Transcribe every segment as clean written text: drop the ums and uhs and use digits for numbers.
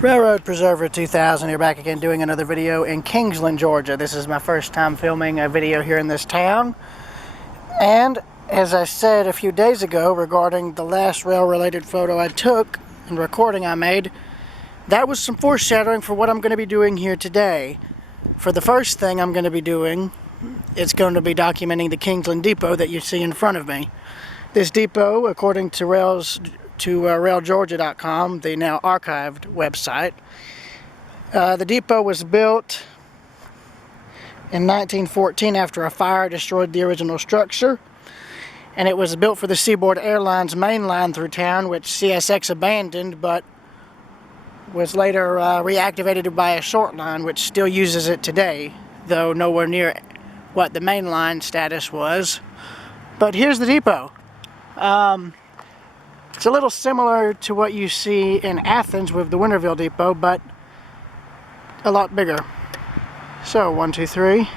Railroad Preserver 2000 here, back again doing another video in Kingsland, Georgia. This is my first time filming a video here in this town. And as I said a few days ago regarding the last rail-related photo I took and recording I made, that was some foreshadowing for what I'm going to be doing here today. For the first thing I'm going to be doing, it's going to be documenting the Kingsland Depot that you see in front of me. This depot, according to railgeorgia.com, the now archived website, the depot was built in 1914 after a fire destroyed the original structure, and it was built for the Seaboard Airlines main line through town, which CSX abandoned, but was later reactivated by a short line, which still uses it today, though nowhere near what the main line status was. But here's the depot. It's a little similar to what you see in Athens with the Winterville Depot, but a lot bigger. So, 1, 2, 3.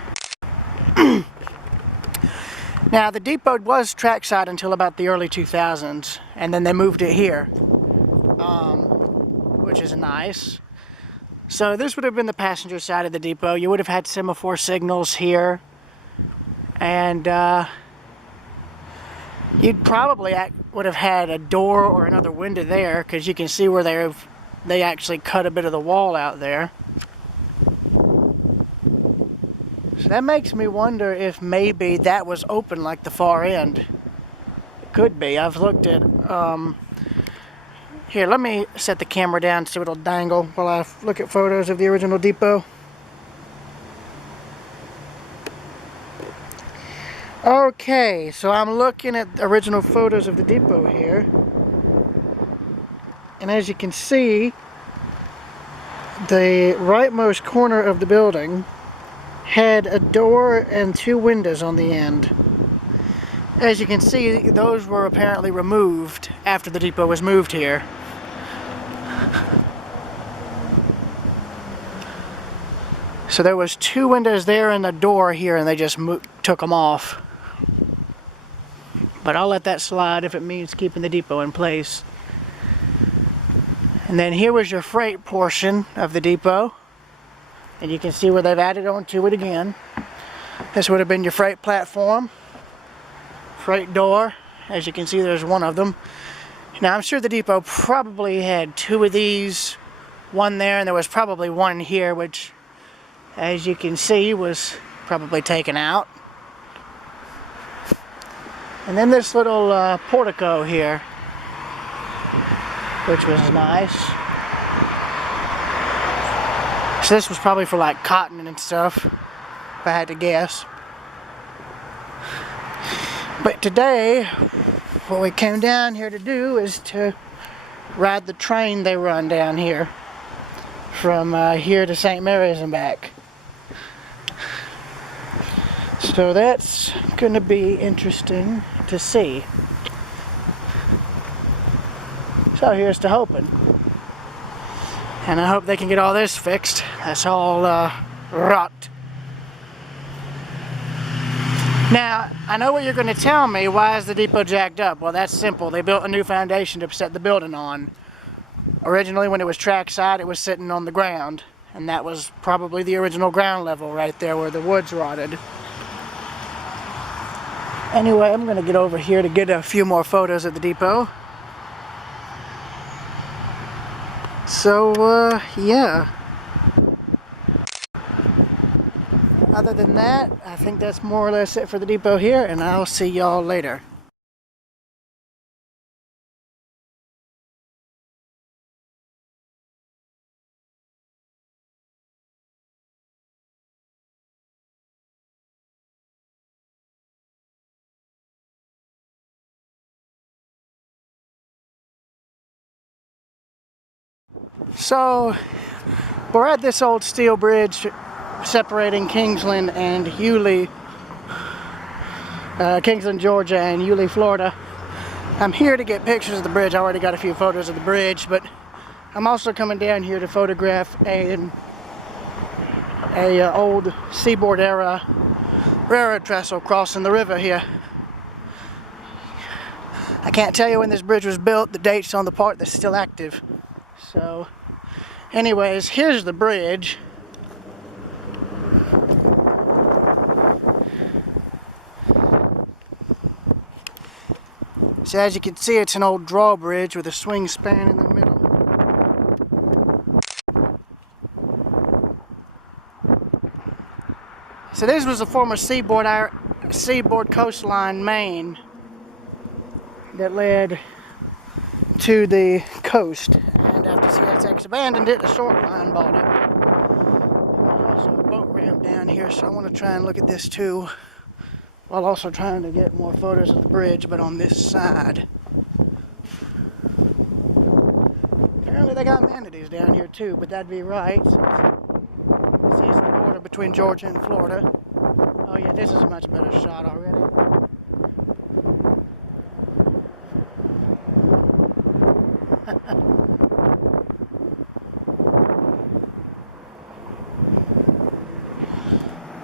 Now, the depot was trackside until about the early 2000s, and then they moved it here, which is nice. So this would have been the passenger side of the depot. You would have had semaphore signals here, and you'd probably would have had a door or another window there, because you can see where they actually cut a bit of the wall out there. So that makes me wonder if maybe that was open like the far end. It could be. I've looked at... Here, let me set the camera down so it'll dangle while I look at photos of the original depot. Okay, so I'm looking at the original photos of the depot here. And as you can see, the rightmost corner of the building had a door and 2 windows on the end. As you can see, those were apparently removed after the depot was moved here. So there was 2 windows there and a door here, and they just took them off. But I'll let that slide if it means keeping the depot in place. And then here was your freight portion of the depot. And you can see where they've added on to it again. This would have been your freight platform. Freight door. As you can see, there's one of them. Now, I'm sure the depot probably had 2 of these. One there, and there was probably one here, which, as you can see, was probably taken out. And then this little portico here, which was nice. So this was probably for like cotton and stuff, if I had to guess. But today, what we came down here to do is to ride the train they run down here, from here to St. Mary's and back. So that's going to be interesting to see. So here's to hoping. And I hope they can get all this fixed. That's all rot. Now, I know what you're going to tell me. Why is the depot jacked up? Well, that's simple. They built a new foundation to set the building on. Originally, when it was trackside, it was sitting on the ground. And that was probably the original ground level right there where the wood's rotted. Anyway, I'm going to get over here to get a few more photos of the depot. So, yeah. Other than that, I think that's more or less it for the depot here, and I'll see y'all later. So, we're at this old steel bridge separating Kingsland and Yulee, Kingsland, Georgia and Yulee, Florida. I'm here to get pictures of the bridge. I already got a few photos of the bridge, but I'm also coming down here to photograph a old Seaboard era railroad trestle crossing the river here. I can't tell you when this bridge was built. The date's on the part that's still active. So Anyways, here's the bridge. So as you can see, it's an old drawbridge with a swing span in the middle. So this was a former seaboard coastline main that led to the coast. And after CSX abandoned it, the short line bought it. There's also a boat ramp down here, so I want to try and look at this too, while also trying to get more photos of the bridge, but on this side. Apparently they got manatees down here too, but that'd be right. This is the border between Georgia and Florida. Oh yeah, this is a much better shot already.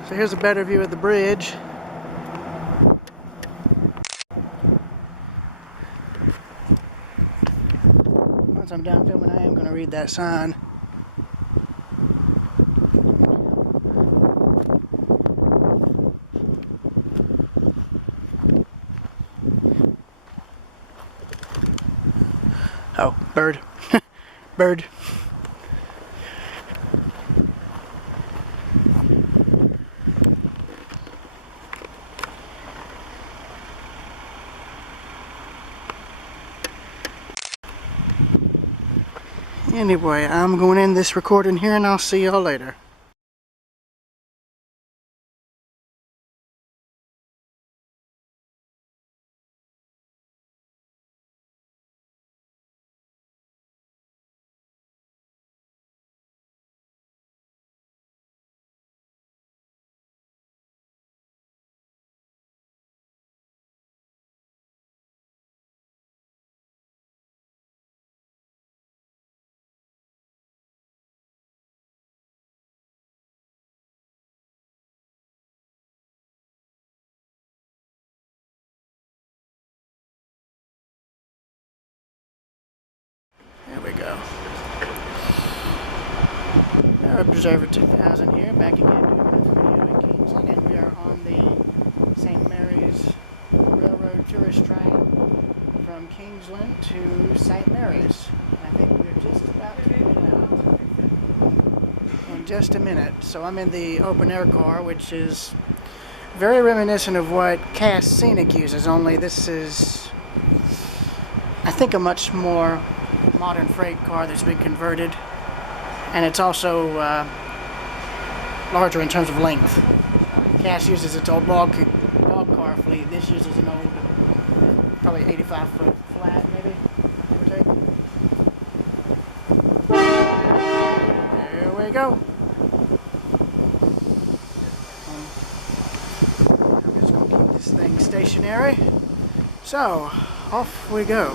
So here's a better view of the bridge. Once I'm done filming, I am going to read that sign. Oh, bird. Bird. Anyway, I'm going to end this recording here and I'll see y'all later. There we go. Observer 2000 here, back again doing another video in Kingsland, and we are on the St. Mary's Railroad tourist train from Kingsland to St. Mary's. I think we're just about to get out in just a minute. So I'm in the open air car, which is very reminiscent of what Cass Scenic uses, only this is, I think, a much more modern freight car that's been converted, and it's also larger in terms of length. Cass uses its old log car fleet. This uses an old, probably 85-foot flat, maybe, give or take. There we go. I'm just going to keep this thing stationary. So, off we go.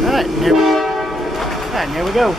Alright, and here we go.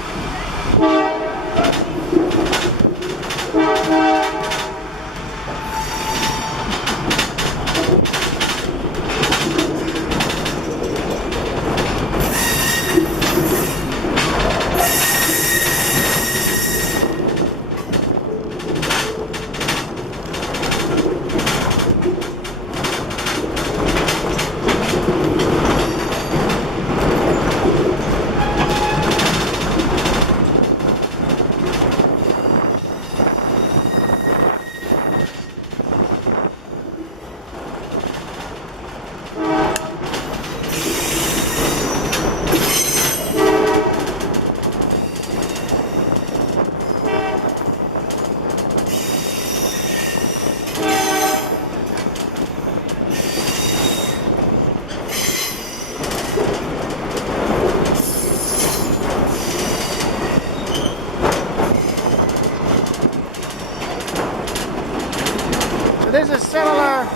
So this is similar.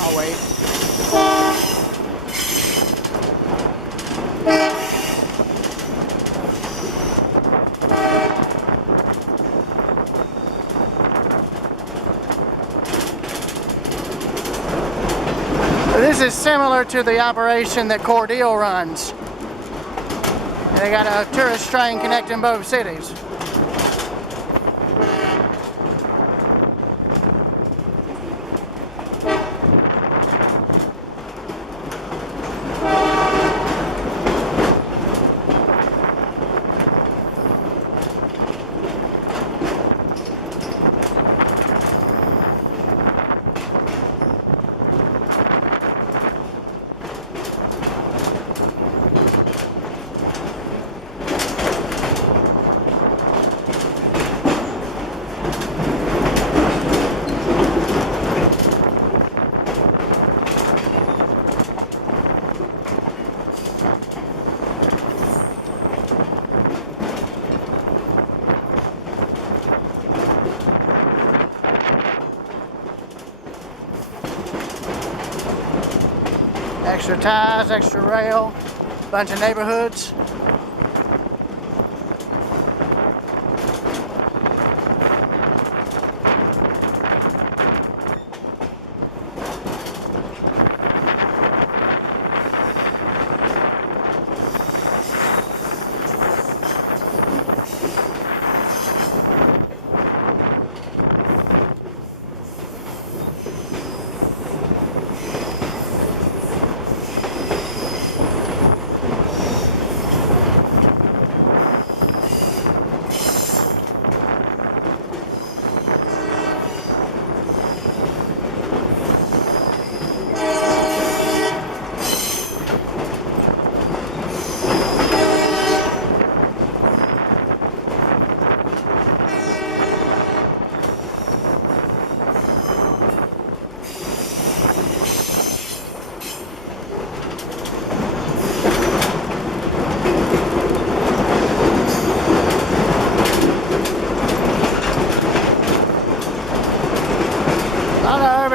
I'll wait. So This is similar to the operation that Cordial runs. And they got a tourist train connecting both cities. Extra ties, extra rail, bunch of neighborhoods.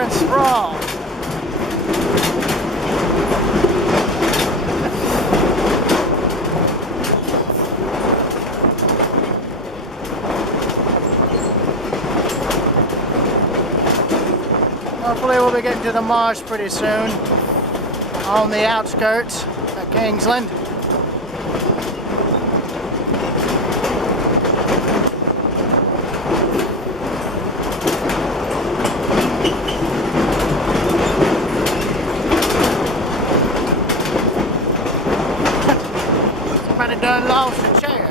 Sprawl. Hopefully we'll be getting to the marsh pretty soon on the outskirts of Kingsland. Somebody done lost a chair.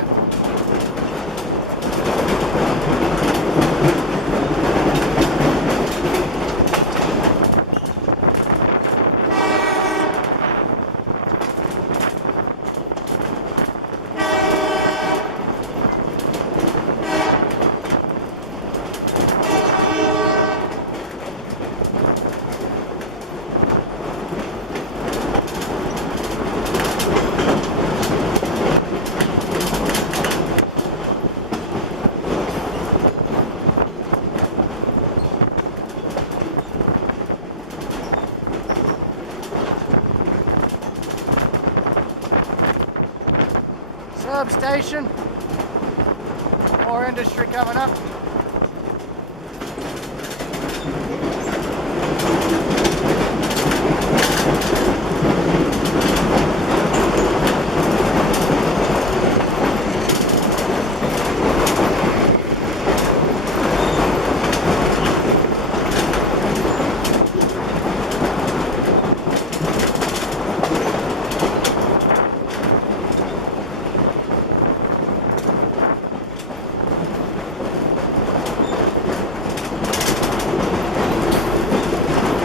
Substation, more industry coming up.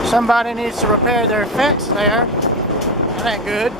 Somebody needs to repair their fence there. That ain't good.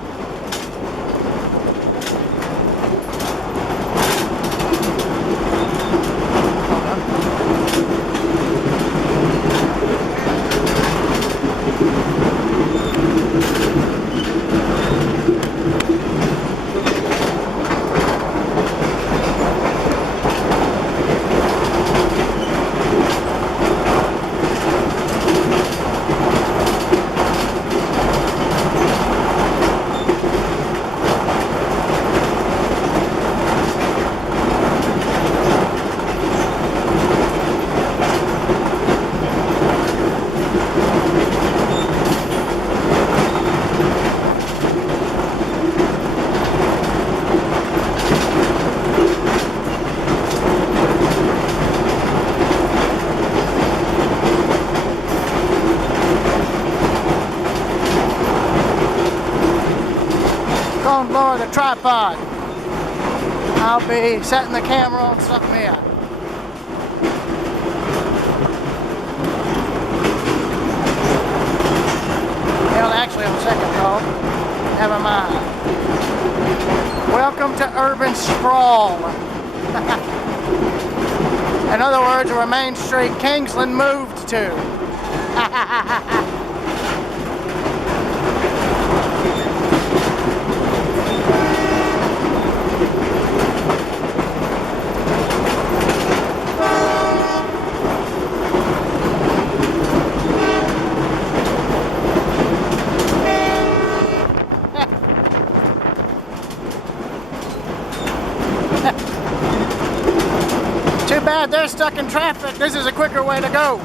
the tripod. I'll be setting the camera on something here. Well, actually on second thought, never mind. Welcome to urban sprawl. In other words, where Main Street Kingsland moved to. Too bad they're stuck in traffic. This is a quicker way to go.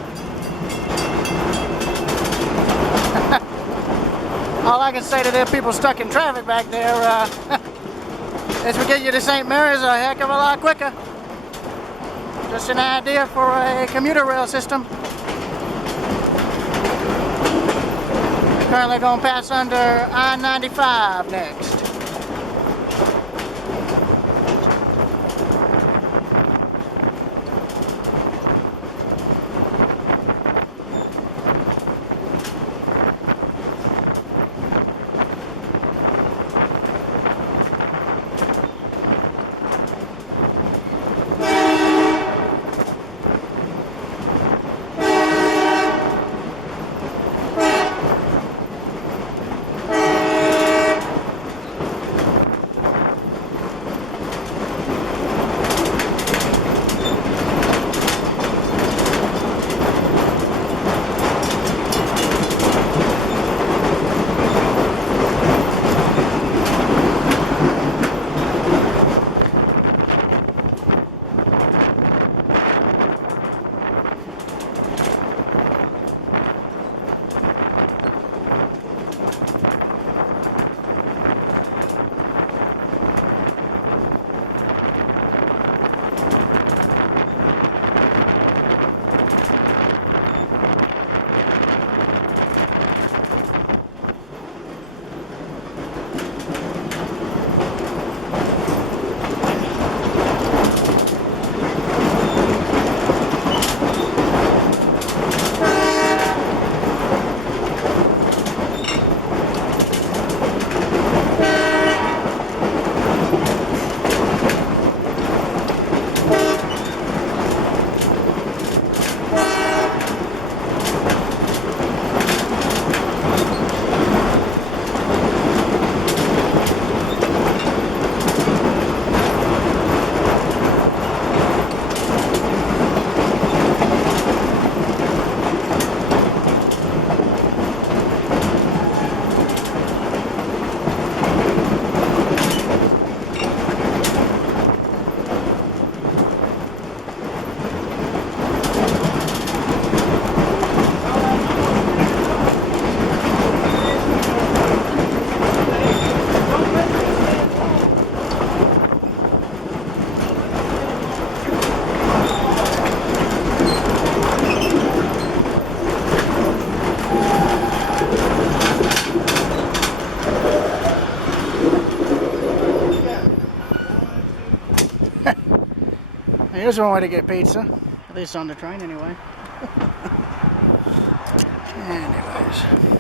All I can say to them people stuck in traffic back there is we get you to St. Mary's a heck of a lot quicker. Just an idea for a commuter rail system. Currently going to pass under I-95 next. Here's one way to get pizza, at least on the train anyway. Anyways.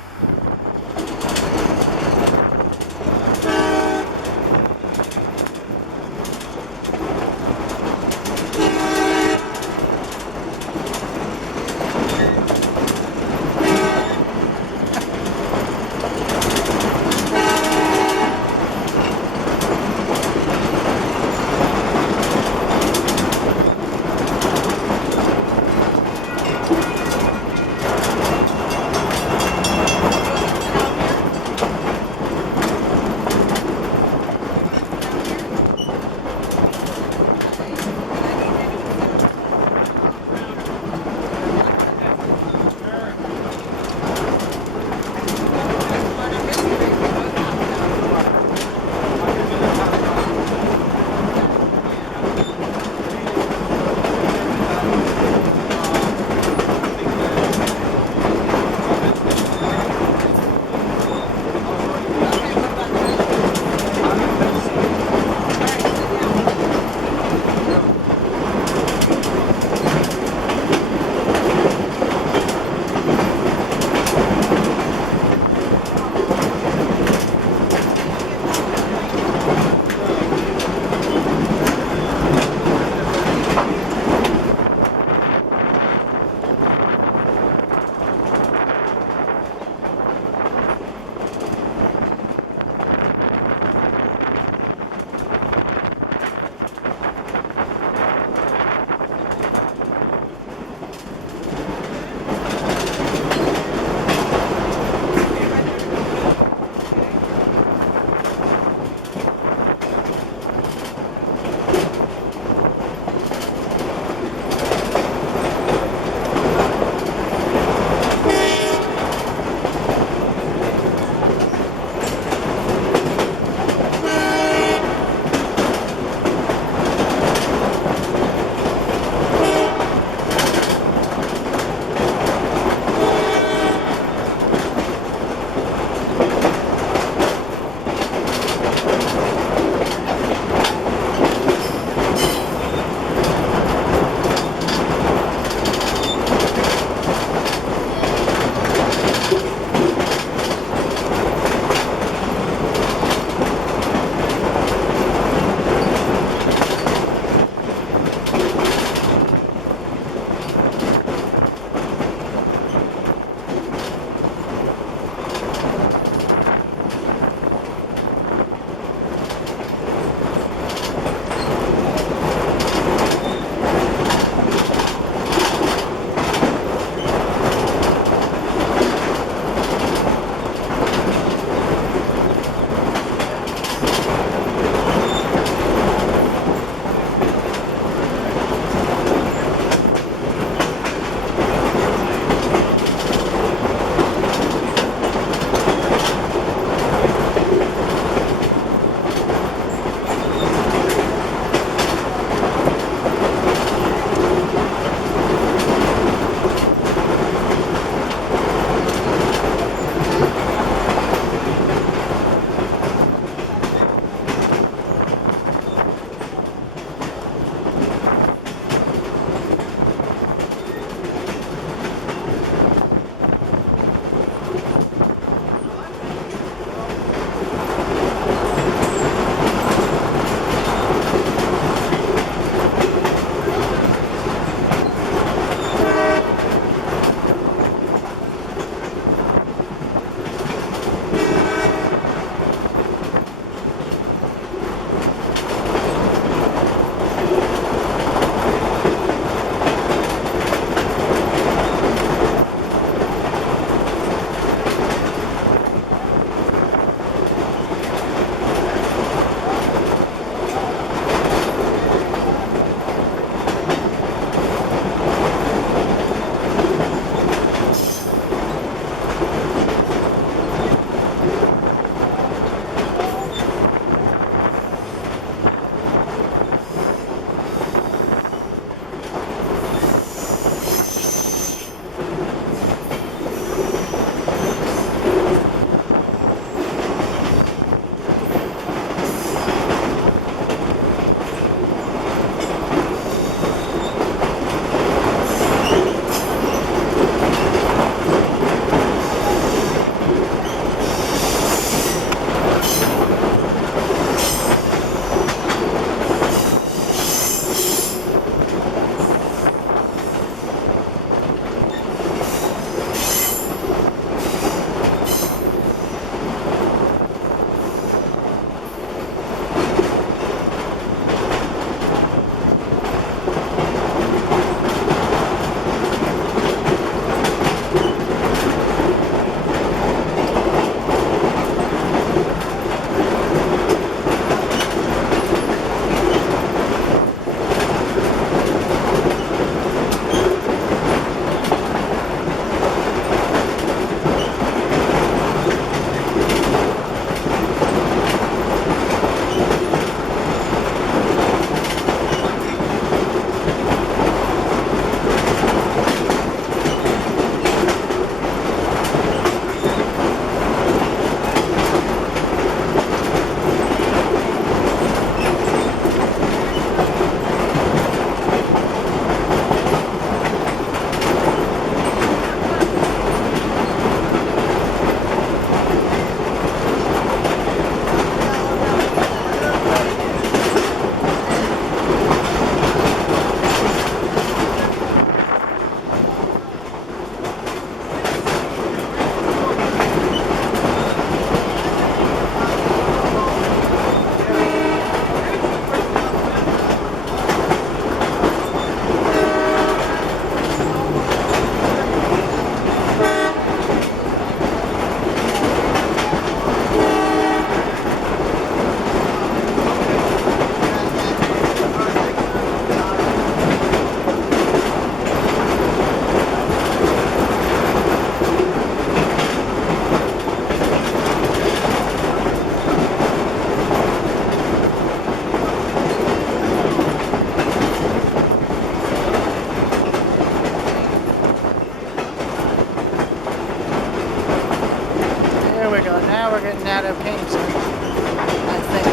Now we're getting out of Kingston, I think.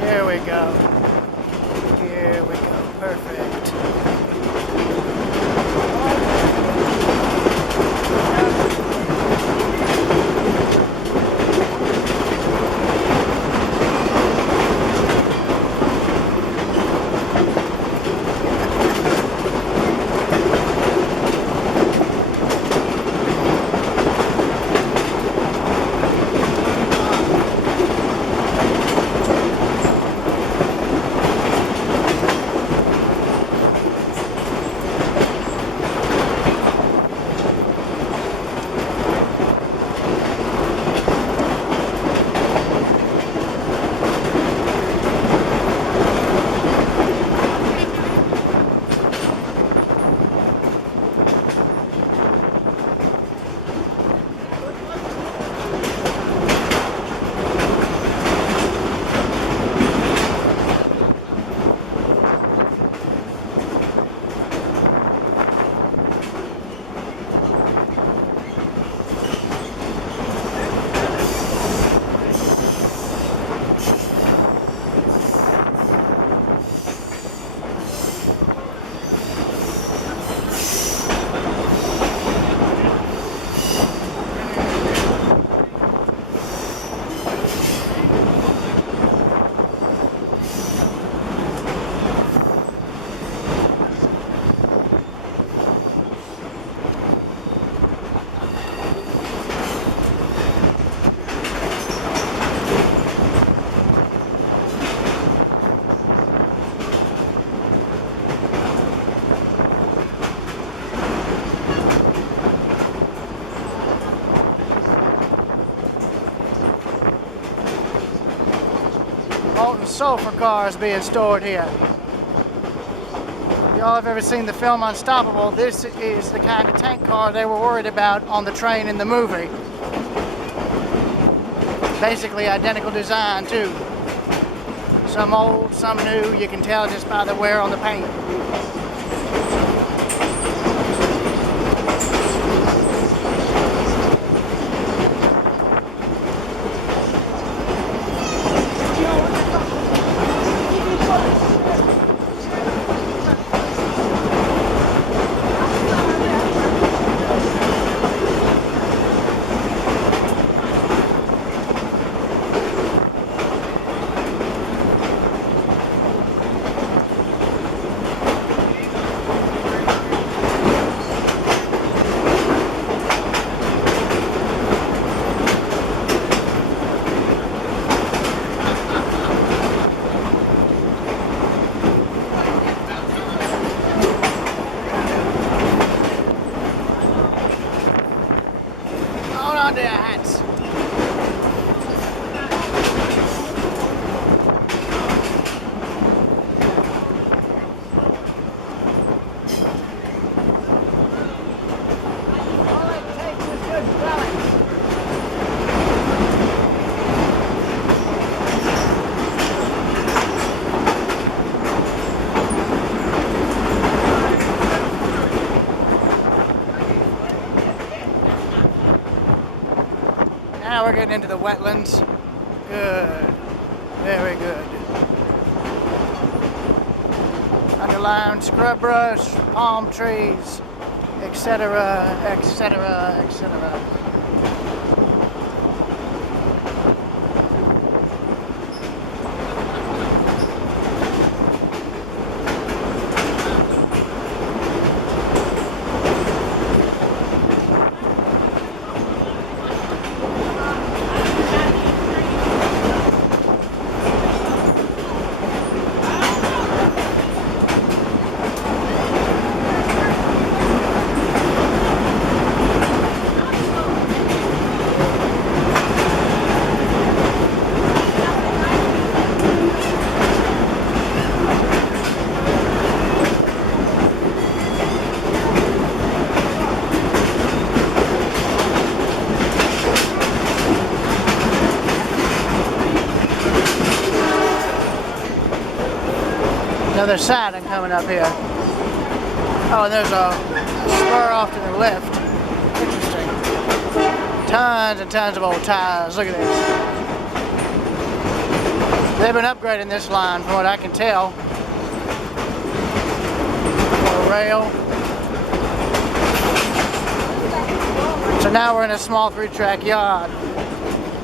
Here we go. Here we go. Perfect. Molten sulfur cars being stored here. Y'all have ever seen the film Unstoppable? This is the kind of tank car they were worried about on the train in the movie. Basically identical design too. Some old, some new, you can tell just by the wear on the paint. Now we're getting into the wetlands. Good. Very good. Underlying scrub brush, palm trees, etc., etc., etc. another siding coming up here. Oh, and there's a spur off to the left. Interesting. Tons and tons of old tires. Look at this. They've been upgrading this line from what I can tell. A rail. So now we're in a small 3-track yard.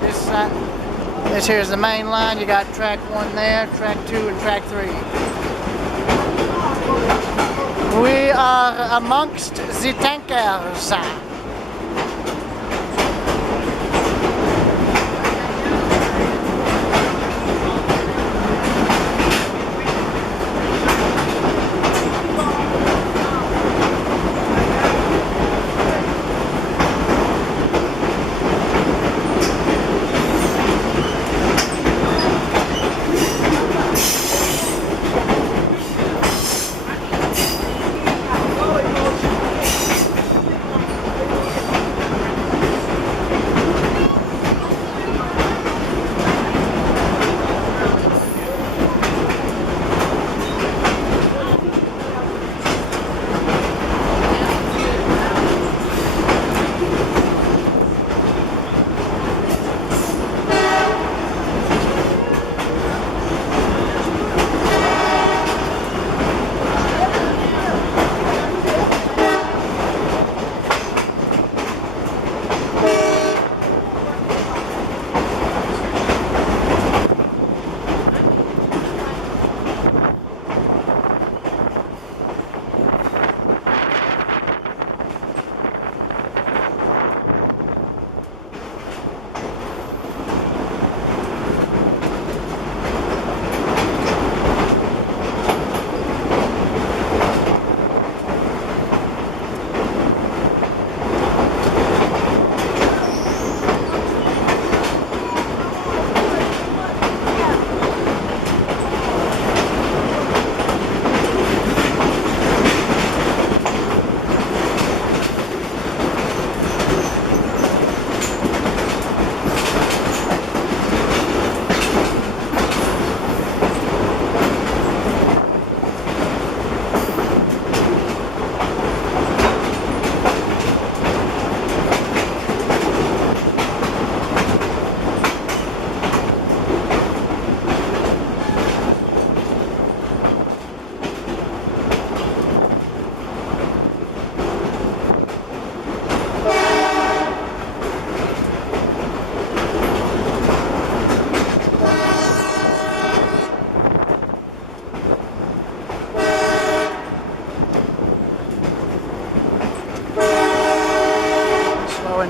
This here is the main line. You got track 1 there, track 2, and track 3. We are amongst the tankers.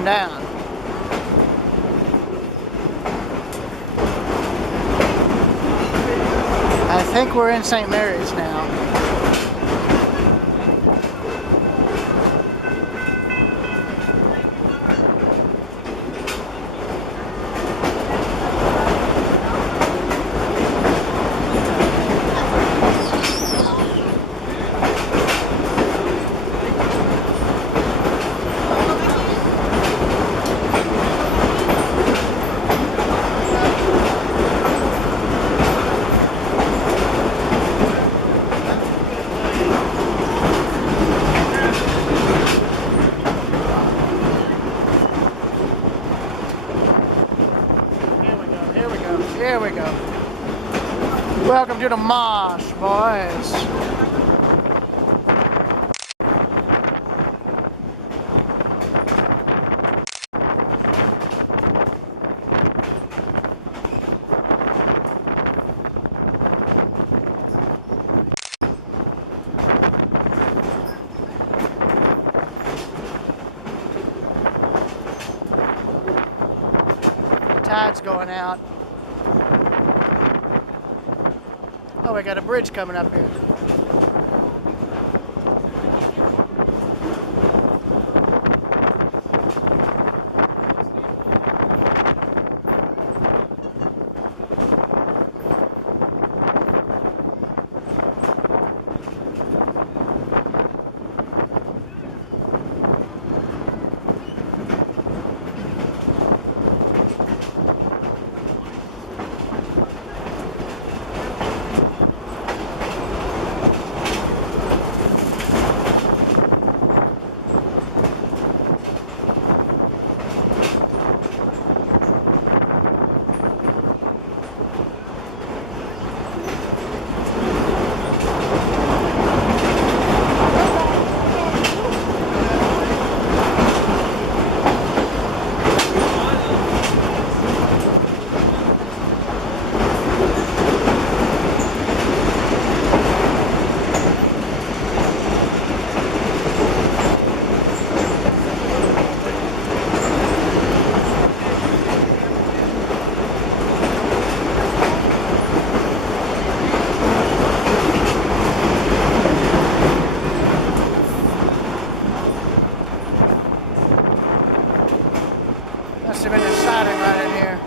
Down. I think we're in St. Mary's now. Here we go. Welcome to the marsh, boys. Tide's going out. Oh, we got a bridge coming up here. must have been a siding right in here.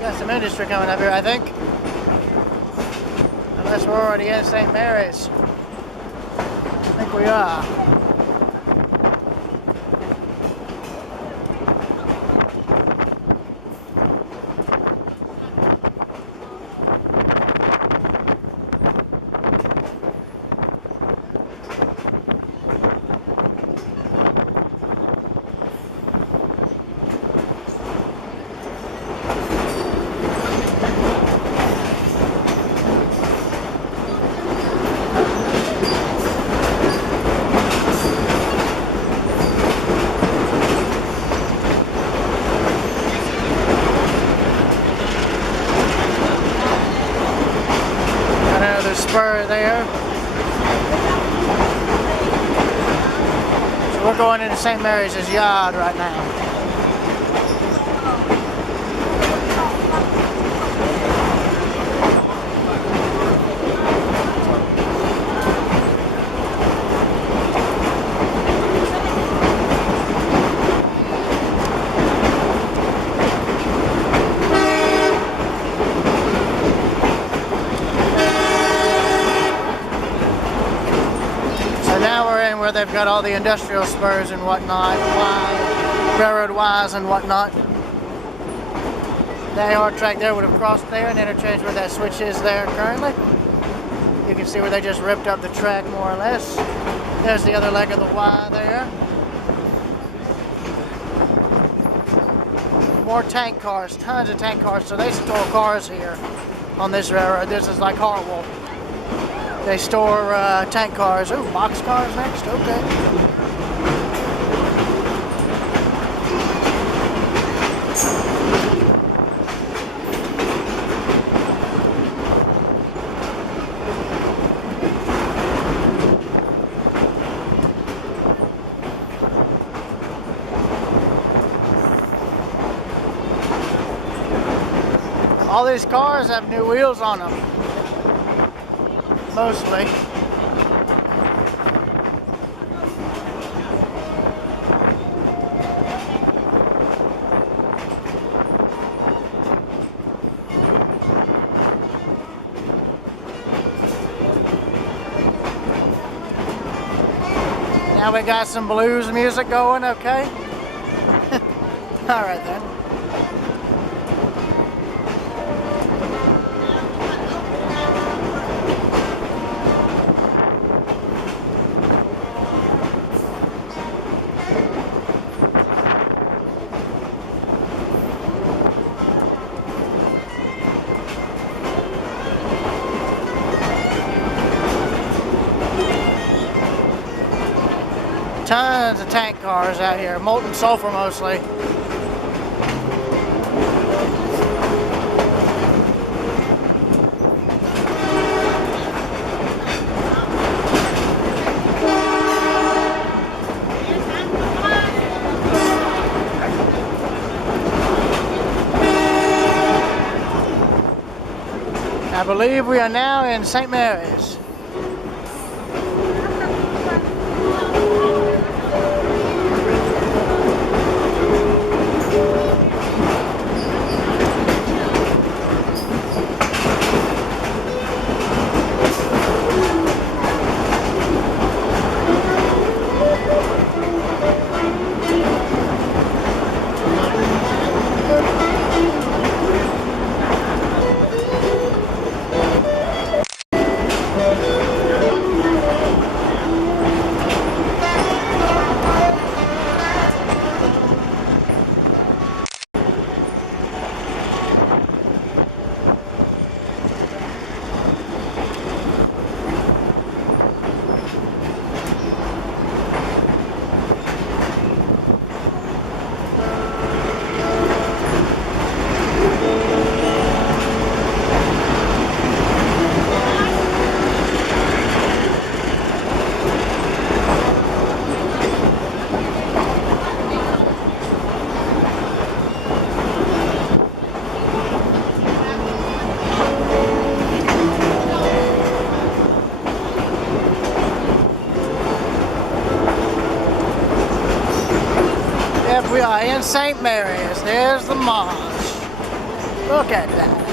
Got some industry coming up here, I think. Unless we're already in St. Mary's. I think we are. Spur there. So we're going into St. Mary's yard right now. Where they've got all the industrial spurs and whatnot, railroad wires and whatnot. The AR track there would have crossed there and interchanged where that switch is there currently. You can see where they just ripped up the track more or less. There's the other leg of the Y there. More tank cars, tons of tank cars. So they store cars here on this railroad. This is like Hartwell. They store tank cars. Ooh, box cars next. Okay. All these cars have new wheels on them. Mostly. Now we got some blues music going, okay? All right then. Tons of tank cars out here, molten sulfur mostly. I believe we are now in St. Mary's. We are in St. Mary's. There's the marsh. Look at that.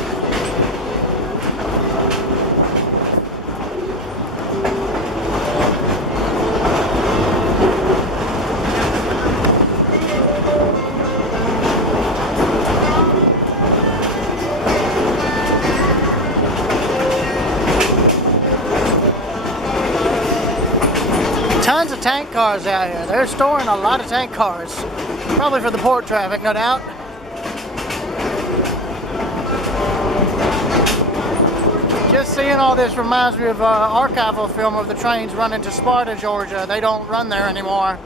Tons of tank cars out here. They're storing a lot of tank cars. Probably for the port traffic, no doubt. Just seeing all this reminds me of an archival film of the trains running to Sparta, Georgia. They don't run there anymore.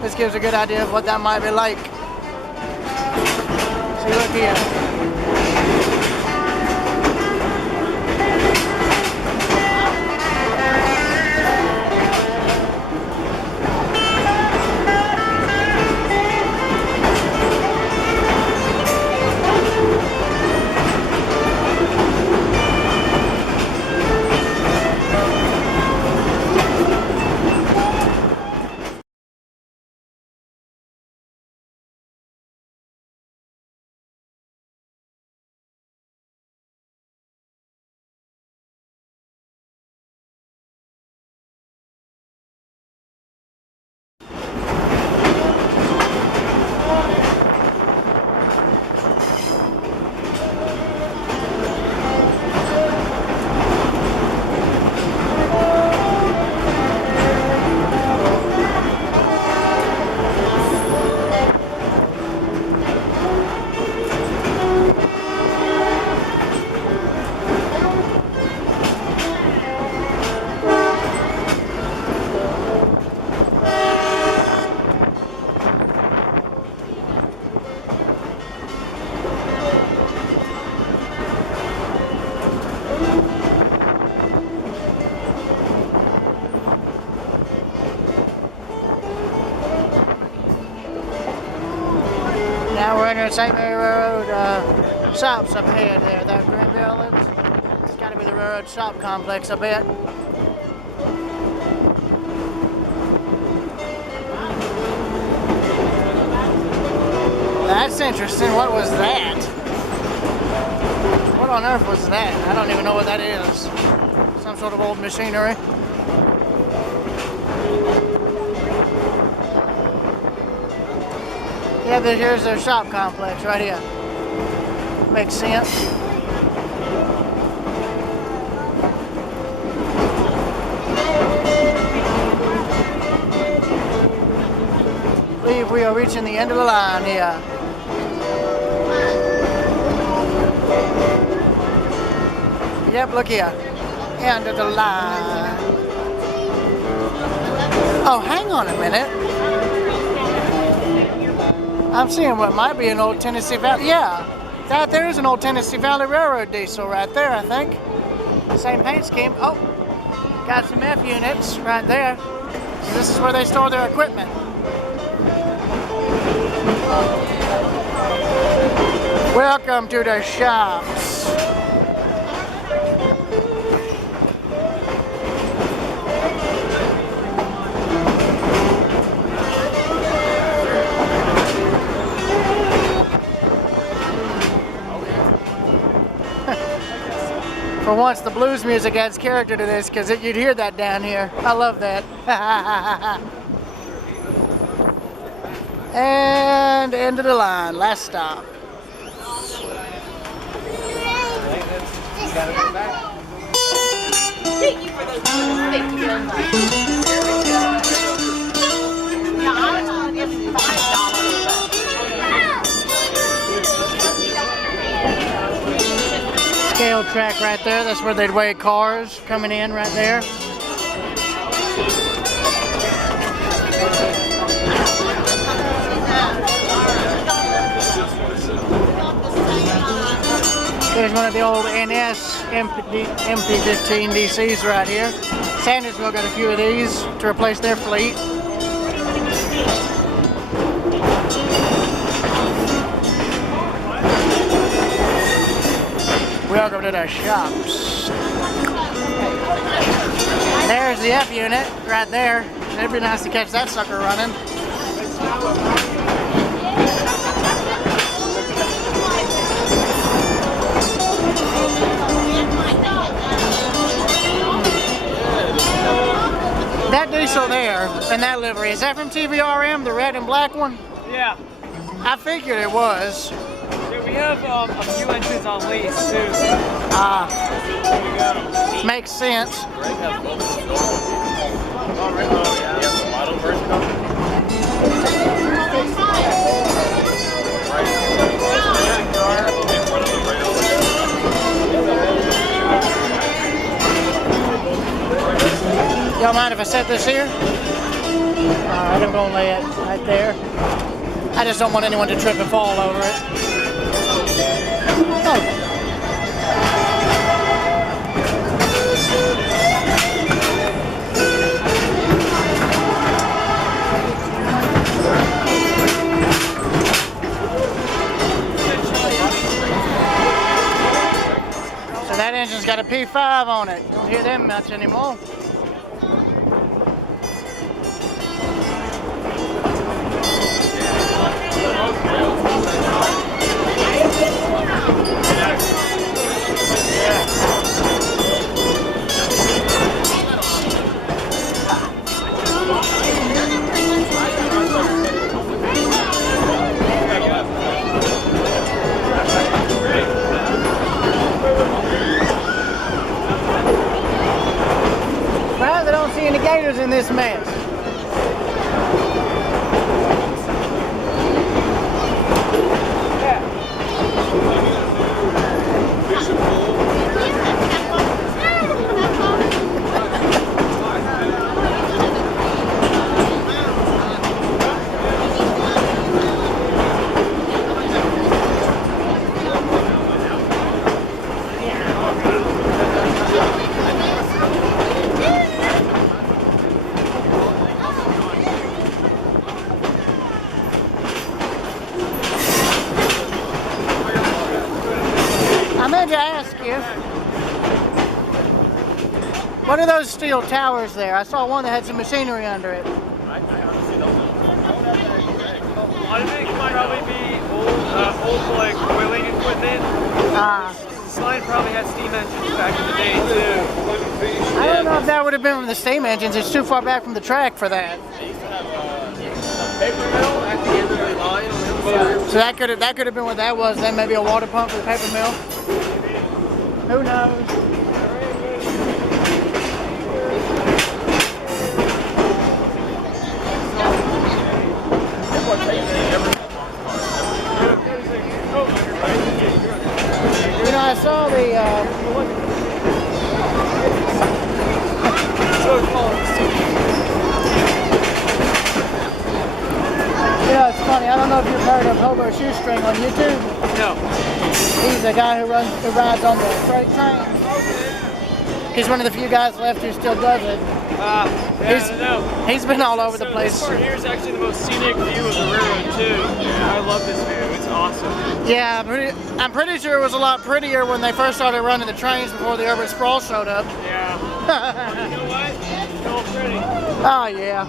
This gives a good idea of what that might be like. See, look here. Now we're entering St. Mary Railroad shops up ahead there. That green buildings. It's got to be the railroad shop complex, I bet. That's interesting. What was that? What on earth was that? I don't even know what that is. Some sort of old machinery. Yeah, but here's their shop complex right here. Makes sense. I believe we are reaching the end of the line here. Yep, look here. End of the line. Oh, hang on a minute. I'm seeing what might be an old Tennessee Valley. Yeah, that there is an old Tennessee Valley Railroad diesel right there, I think. Same paint scheme. Oh, got some F units right there. So this is where they store their equipment. Welcome to the shops. For once, the blues music adds character to this because you'd hear that down here. I love that. And end of the line. Last stop. Thank you for those. Thank you very much. Yeah, I was going to give you $5. Scale track right there. That's where they'd weigh cars coming in right there. There's one of the old NS MP15 DCs right here. Sandersville got a few of these to replace their fleet. Welcome to the shops. There's the F unit right there. It'd be nice to catch that sucker running. That diesel there and that livery, is that from TVRM, the red and black one? Yeah. I figured it was. Yeah, we have a few engines on lease too. There you go. Makes sense. Y'all mind if I set this here? Alright, I'm gonna lay it right there. I just don't want anyone to trip and fall over it. Oh. So that engine's got a P5 on it. Don't hear them much anymore. Surprised I don't see any gators in this mess. I meant to ask you, what are those steel towers there? I saw one that had some machinery under it. I think it might probably be old like oiling equipment. This line probably had steam engines back in the day too. I don't know if that would have been from the steam engines. It's too far back from the track for that. They used to have a paper mill at the end of the line. So that could have been what that was. Then maybe a water pump for the paper mill. Who knows? You know, I saw the. Yeah, it's funny. I don't know if you've heard of Hobo Shoestring on YouTube. No. He's a guy who rides on the freight train. He's one of the few guys left who still does it. I don't know. He's been all over the place. This part here is actually the most scenic view of the railroad too. I love this view. It's awesome. Yeah, I'm pretty sure it was a lot prettier when they first started running the trains before the urban sprawl showed up. Yeah. You know what? It's all pretty. Oh yeah.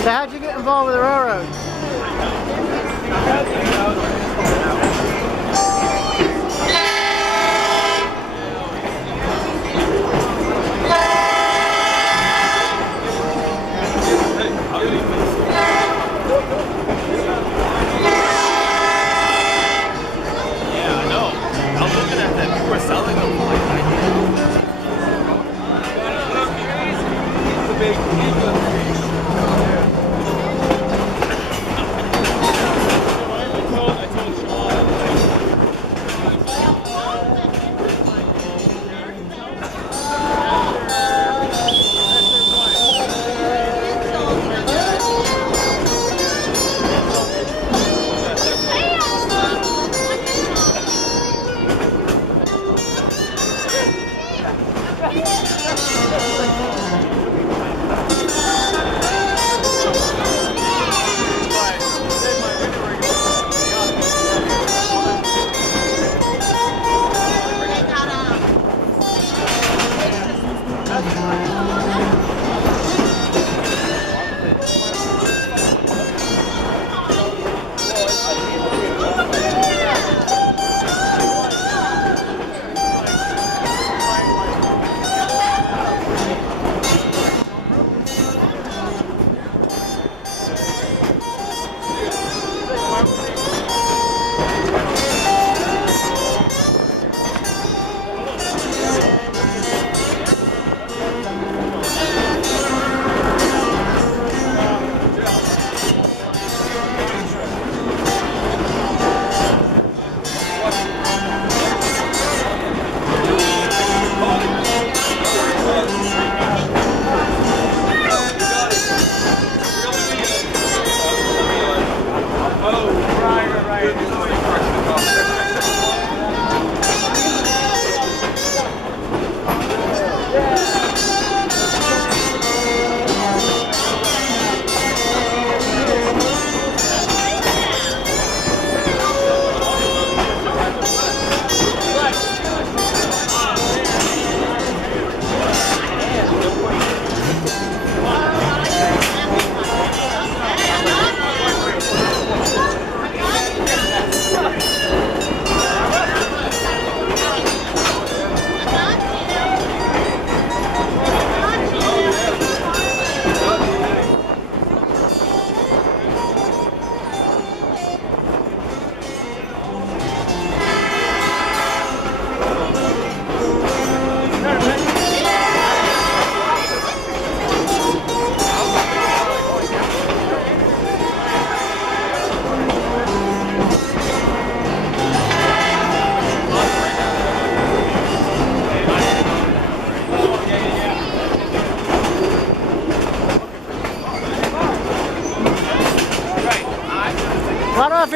So how'd you get involved with the railroad? Yeah, I know.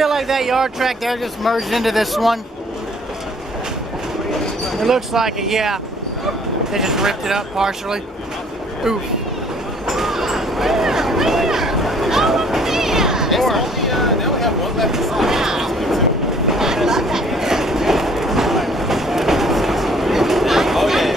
feel like that yard track there just merged into this one? It looks like it, yeah. They just ripped it up partially. Oof. It's only, they only have one left inside. Oh, yeah.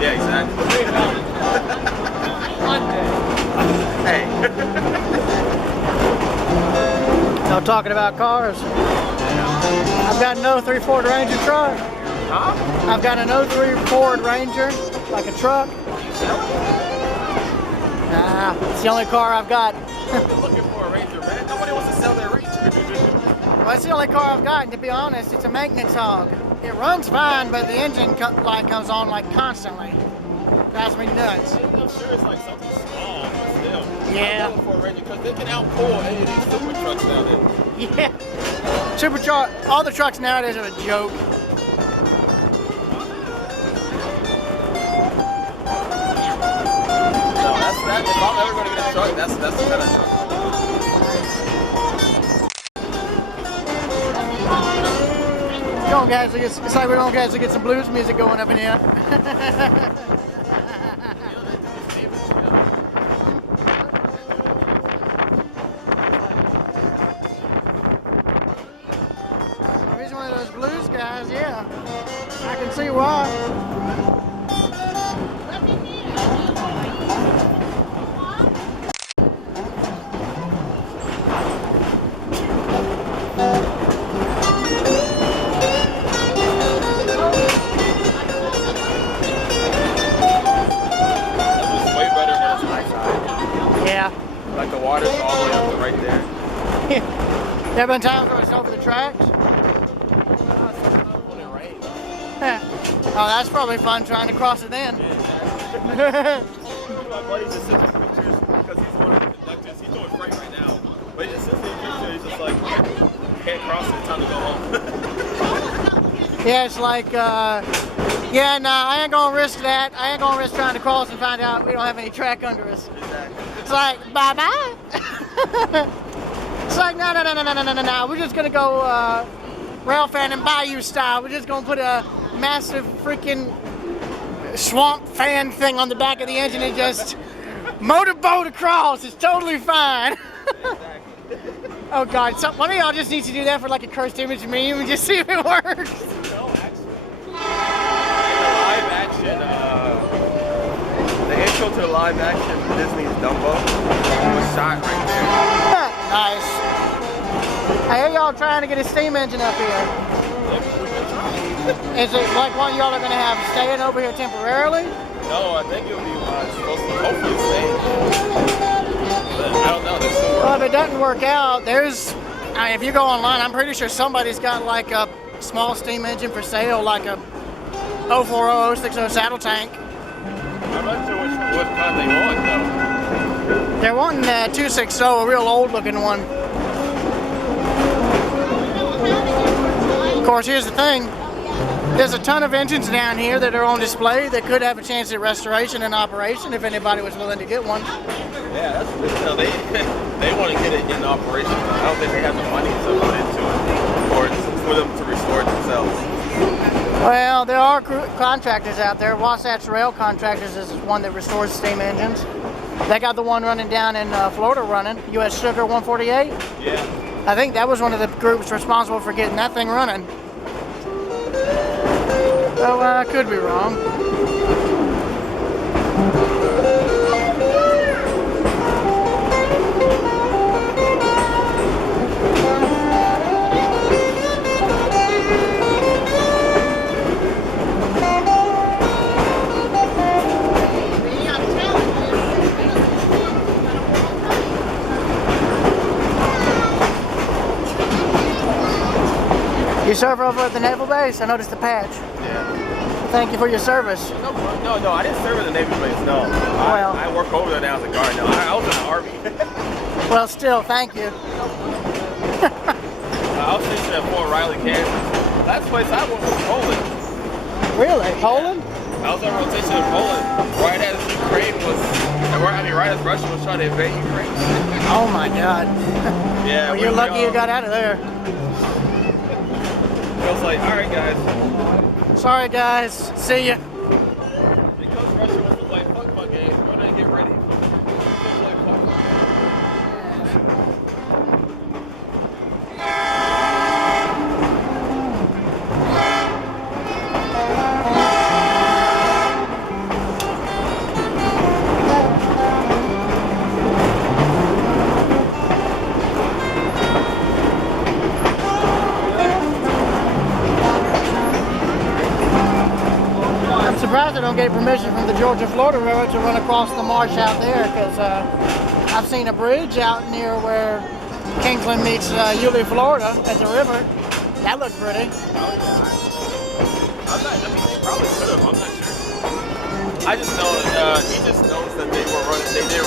Yeah, exactly. Hey. Now talking about cars, I've got an 03 Ford Ranger truck. Huh? I've got an 03 Ford Ranger, like a truck. Nah, it's the only car I've got. I've been looking for a Ranger, man. Nobody wants to sell their Ranger. Well, it's the only car I've got, and to be honest, it's a maintenance hog. It runs fine, but the engine light comes on like constantly. Drives me nuts. I'm sure it's like something small, but still. Yeah. I'm looking for a Ranger because they can outpull any of these super trucks nowadays. Yeah. Supercharged. All the trucks nowadays are a joke. No, that's that. If I'm ever going to get a truck, that's the kind of truck. Come on, guys. It's like we're going, guys, to get some blues music going up in here. If he's one of those blues guys, yeah. I can see why. Like the water's all the way up to right there. There have been times where it's over the tracks. When it rains. Oh, that's probably fun trying to cross it then. Yeah, my buddy just sent me pictures because he's one of the conductors. He's doing freight right now. But he just sent me a picture. He's just like, can't cross it, time to go home. Yeah, it's like, yeah, nah, I ain't gonna risk that. I ain't gonna risk trying to cross and find out we don't have any track under us. Exactly. It's like, bye-bye. It's like, no. We're just gonna go rail fan and bayou style. We're just gonna put a massive freaking swamp fan thing on the back of the engine and just motorboat across. It's totally fine. Oh God, so one of y'all just needs to do that for like a cursed image meme and just see if it works. No, actually, the live action, the intro to the live action Disney's Dumbo was shot right there. Nice. I hear y'all trying to get a steam engine up here. Is it like one y'all are gonna have staying over here temporarily? No, I think it'll be supposed to hopefully stay. But I don't know. There's still work. Well, if it doesn't work out, I mean, if you go online, I'm pretty sure somebody's got like a small steam engine for sale, like a 040 060 saddle tank. I'm not sure what kind they want though. They're wanting a 260, a real old looking one. Of course, here's the thing. There's a ton of engines down here that are on display that could have a chance at restoration and operation if anybody was willing to get one. Yeah, that's they want to get it in operation. I don't think they have the money to put into it or for them to restore it themselves. Well, there are contractors out there. Wasatch Rail Contractors is one that restores steam engines. They got the one running down in Florida running, U.S. Sugar 148. Yeah. I think that was one of the groups responsible for getting that thing running. So I could be wrong. You serve over at the Naval Base? I noticed the patch. Yeah. Thank you for your service. No, I didn't serve at the Navy base, no. Well. I work over there now as a guard now. I was in the Army. Well, still, thank you. I was stationed at Fort Riley, Kansas. Last place I went was Poland. Really? Poland? I was on rotation in Poland right as Ukraine was, right as Russia was trying to invade Ukraine. Oh my God. Yeah. Well, you're lucky you got out of there. I was like, all right, guys. Sorry, guys. See ya. Because Russia wants to play fuck game, we're gonna get ready to play fuck game. I'm surprised I don't get permission from the Georgia-Florida Railroad to run across the marsh out there, because I've seen a bridge out near where Kingsland meets Yulee, Florida, at the river. That looked pretty. I'm not, I mean, they probably could have, I'm not sure. I just know, he just knows that they were running, they did a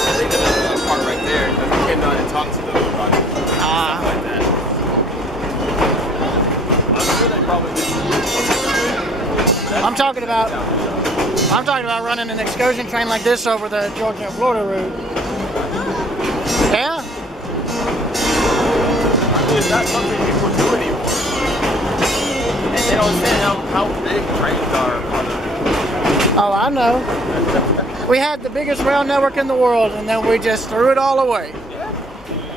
part right there, because he came down and talked to them about it. Stuff like that. I'm sure they probably did. I'm talking about running an excursion train like this over the Georgia and Florida route. Yeah. I mean, it's not something people do anymore. And they don't understand how big trains are. Oh, I know. We had the biggest rail network in the world, and then we just threw it all away.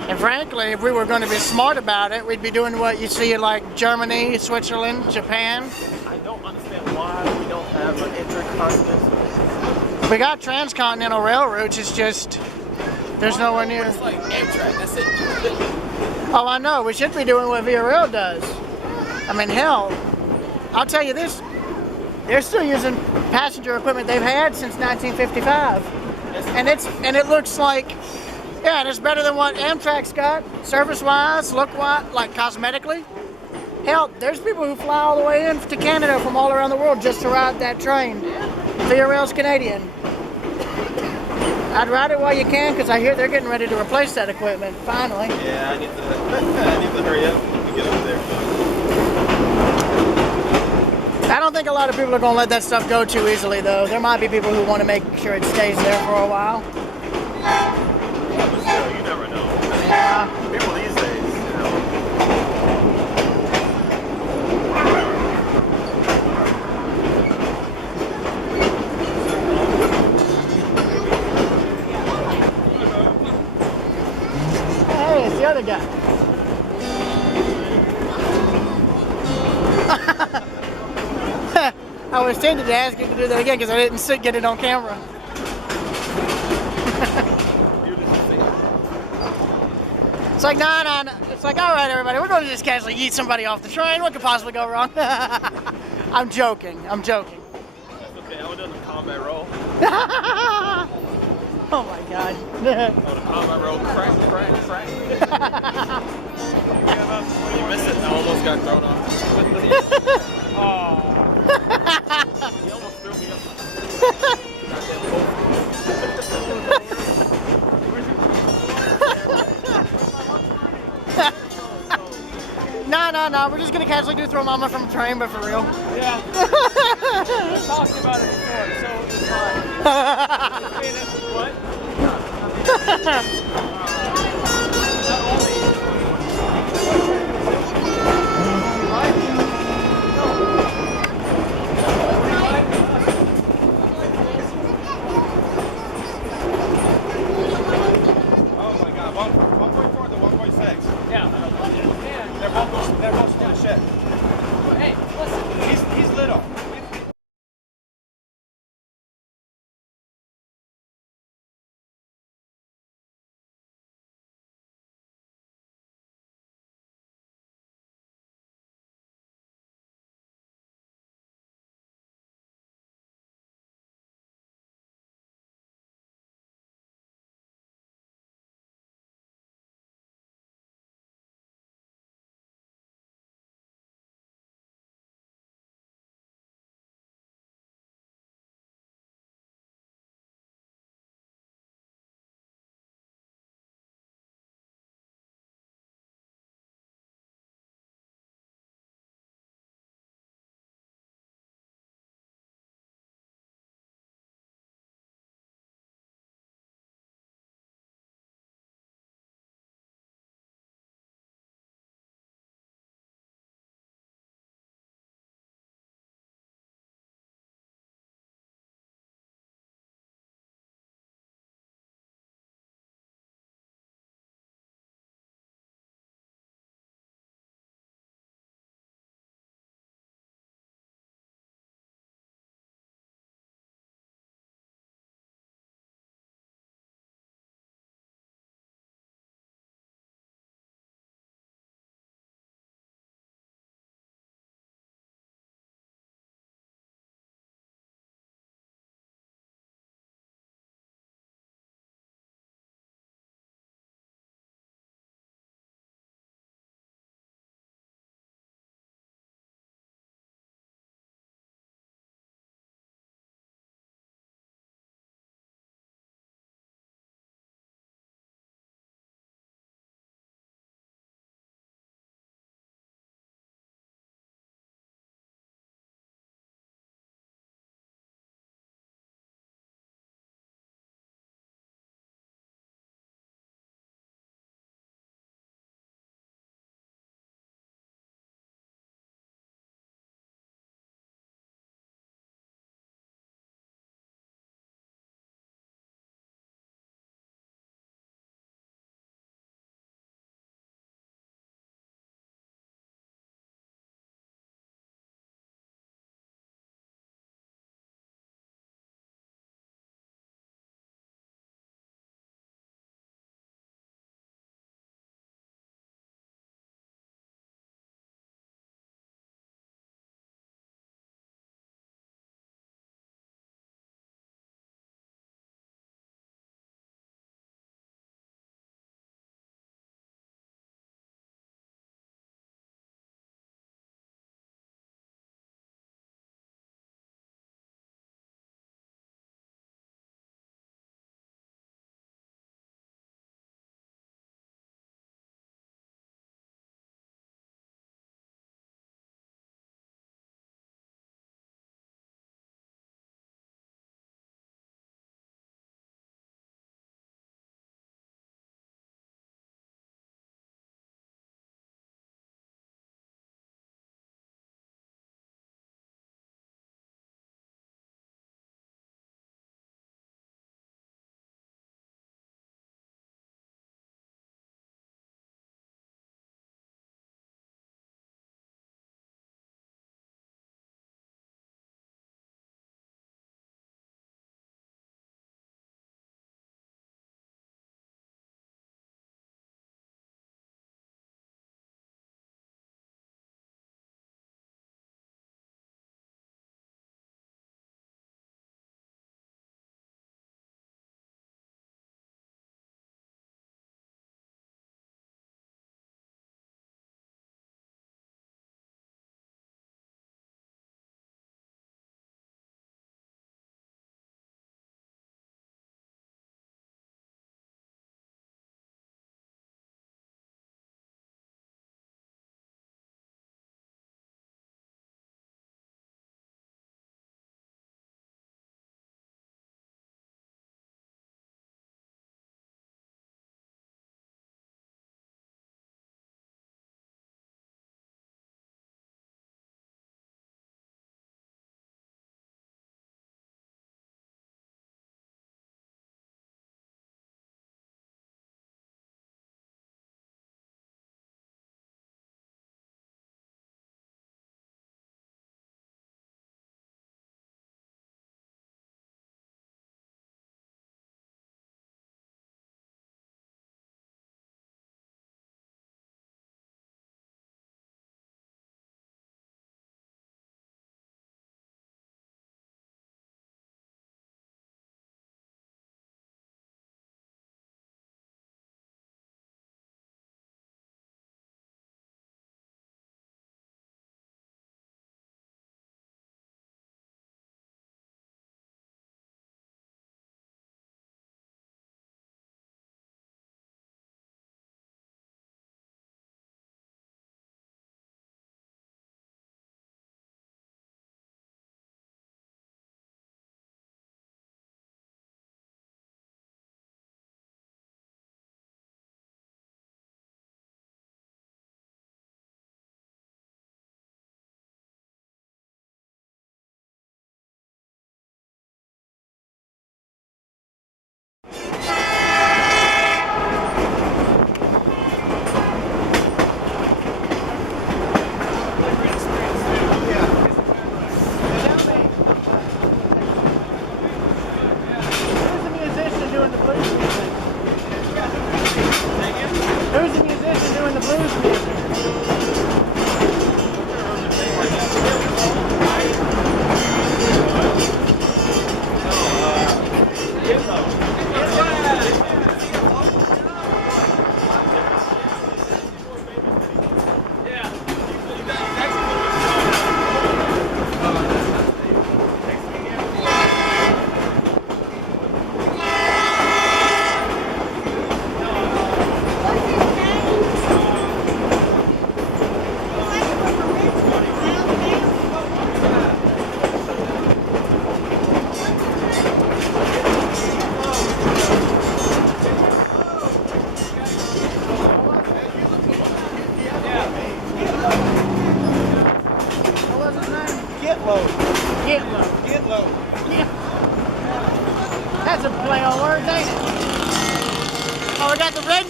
And frankly, if we were going to be smart about it, we'd be doing what you see in like Germany, Switzerland, Japan. I don't understand why we don't have an intercontinental. We got transcontinental railroads, it's just, there's nowhere near. It's like Amtrak, that's it. Oh, I know, we should be doing what Via Rail does. I mean, hell, I'll tell you this, they're still using passenger equipment they've had since 1955. And it looks like, yeah, and it's better than what Amtrak's got, service-wise, look-wise, like cosmetically. Hell, there's people who fly all the way in to Canada from all around the world just to ride that train. Via Rail's Canadian. I'd ride it while you can, because I hear they're getting ready to replace that equipment, finally. Yeah, I need to hurry up and get over there. I don't think a lot of people are going to let that stuff go too easily, though. There might be people who want to make sure it stays there for a while. Yeah, but still, you never know. Yeah. People these days, you know. the other guy. I was tempted to ask him to do that again because I didn't get it on camera. It's like, nah. It's like, all right, everybody, we're going to just casually yeet somebody off the train. What could possibly go wrong? I'm joking. That's okay. I would have done the combat roll. Oh my God. Oh, the combat roll. Crack. You missed it. I almost got thrown off. Oh. He almost threw me up. Nah. We're just going to casually do throw mama from a train, but for real. Yeah. We talked about it before, so it's fine. Oh my God, 1.4 to 1.6. Yeah. They're both still shit. Hey, listen. He's little.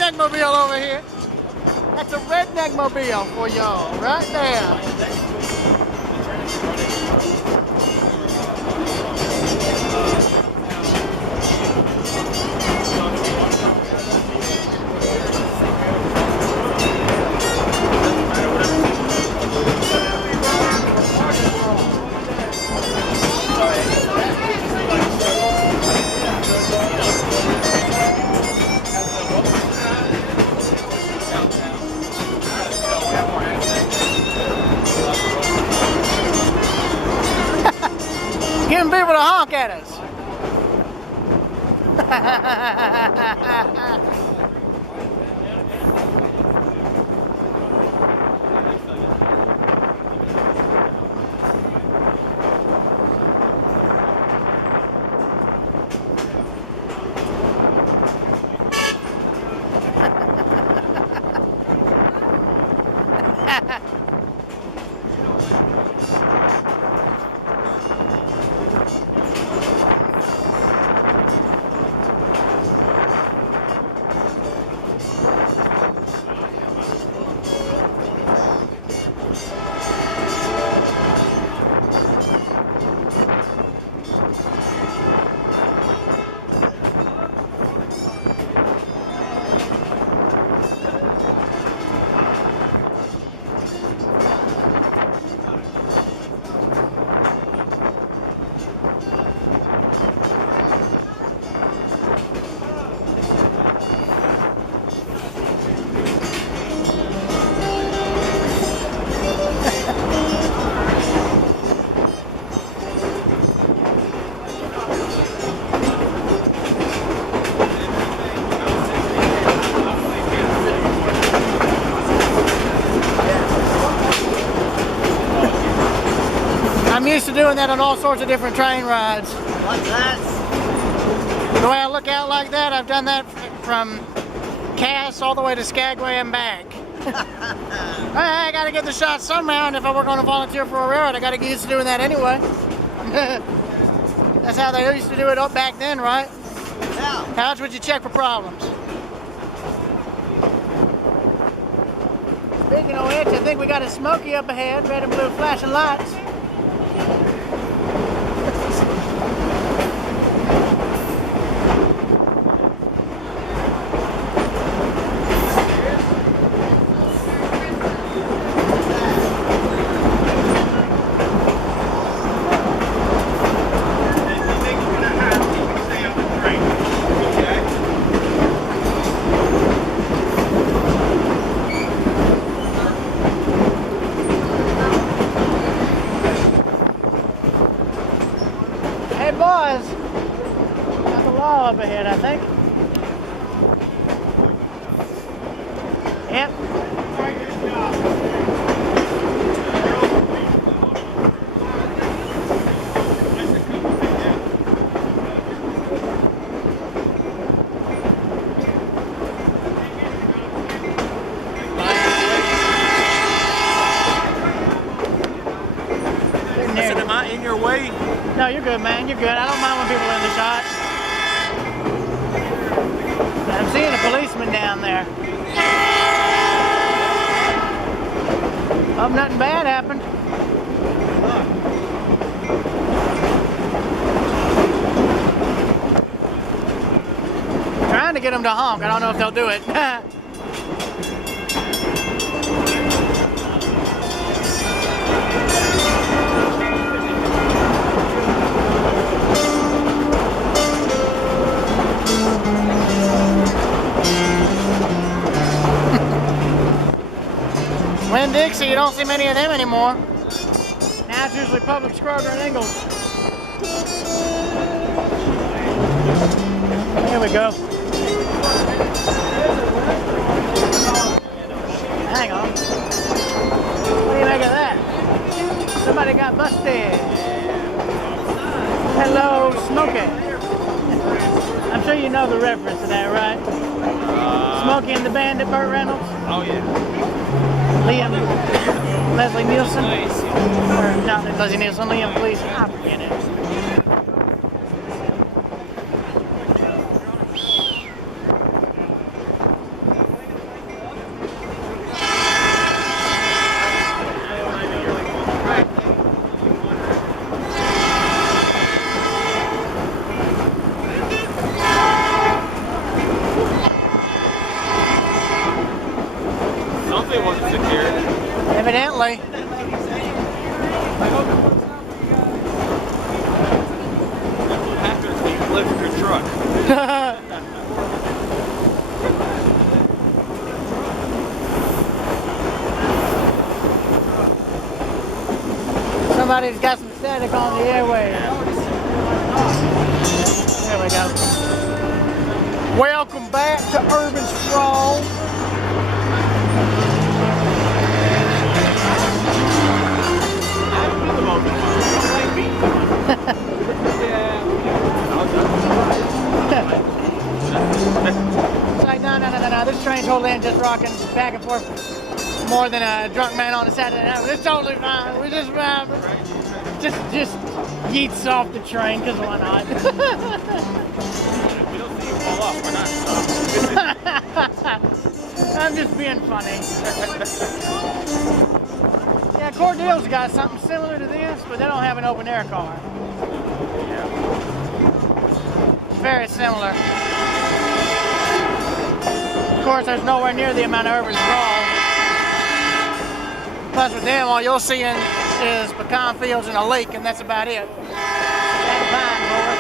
redneck mobile over here. That's a redneck mobile for y'all, right there. Getting people to honk at us. I'm used to doing that on all sorts of different train rides. What's that? The way I look out like that, I've done that from Cass all the way to Skagway and back. I gotta get the shot somehow, and if I were going to volunteer for a railroad, I gotta get used to doing that anyway. That's how they used to do it up back then, right? Yeah. How else would you check for problems? Speaking of which, I think we got a Smoky up ahead, red and blue flashing lights. Hey boys, got the law up ahead, I think. Yep. Listen, am I in your way? No, you're good, man. You're good. I don't mind when people are in the shot. I'm seeing a policeman down there. Hope nothing bad happened. Trying to get them to honk. I don't know if they'll do it. Winn-Dixie, you don't see many of them anymore. Now it's usually Public Scroger and Ingalls. Here we go. Hang on. What do you make of that? Somebody got busted. Hello, Smokey. I'm sure you know the reference to that, right? Smokey and the Bandit, Burt Reynolds? Oh, yeah. Leslie Nielsen? Or not Leslie Nielsen, Liam Gleason. I forget it. Hopefully it wasn't secured. Evidently. After you lift your truck. Somebody's got some static on the airways. There we go. Welcome back to Urban Sprawl. It's like, no. This train totally ain't just rocking back and forth more than a drunk man on a Saturday night. It's totally fine. We just yeets off the train, because why not? We don't see you fall off. We're not. I'm just being funny. Yeah, Cordell's got something similar to this, but they don't have an open air car. It's very similar. Of course, there's nowhere near the amount of urban sprawl. Plus with them, all you'll see is pecan fields and a lake, and that's about it. That's fine, boy.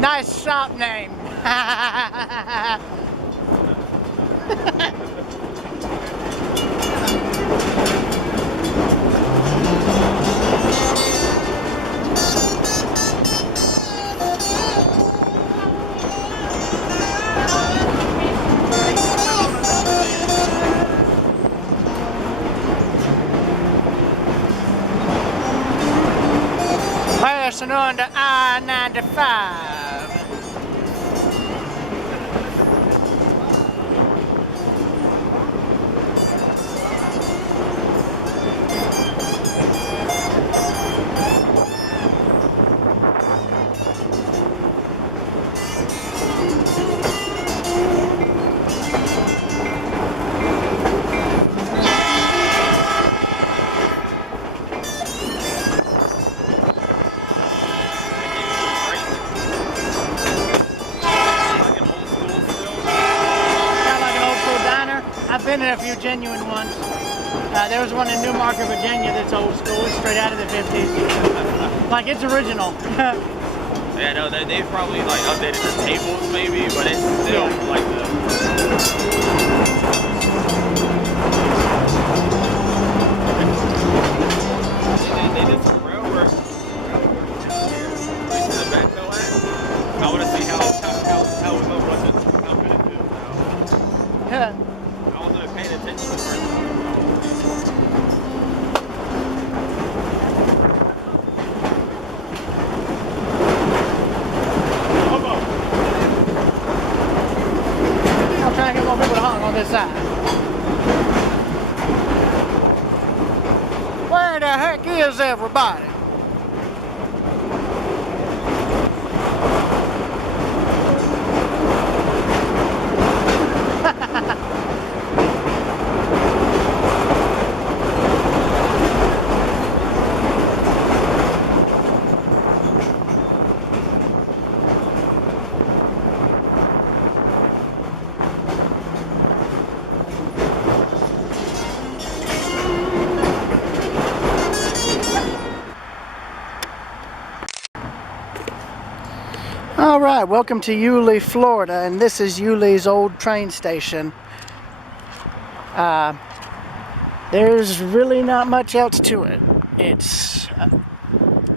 Nice shop name. Passing on to I-95. I've been in a few genuine ones. There was one in Newmarket, Virginia that's old school. It's straight out of the 50s. Like, it's original. Yeah, no, they probably like updated the tables maybe, but it's still like they did some railwork. Where you see the backhoe at? I want to see how it was, how good it feels now. I wasn't paying attention to the first one. I'm trying to get more people to honk on this side. Where the heck is everybody? All right, welcome to Yulee, Florida, and this is Yulee's old train station. There's really not much else to it. It's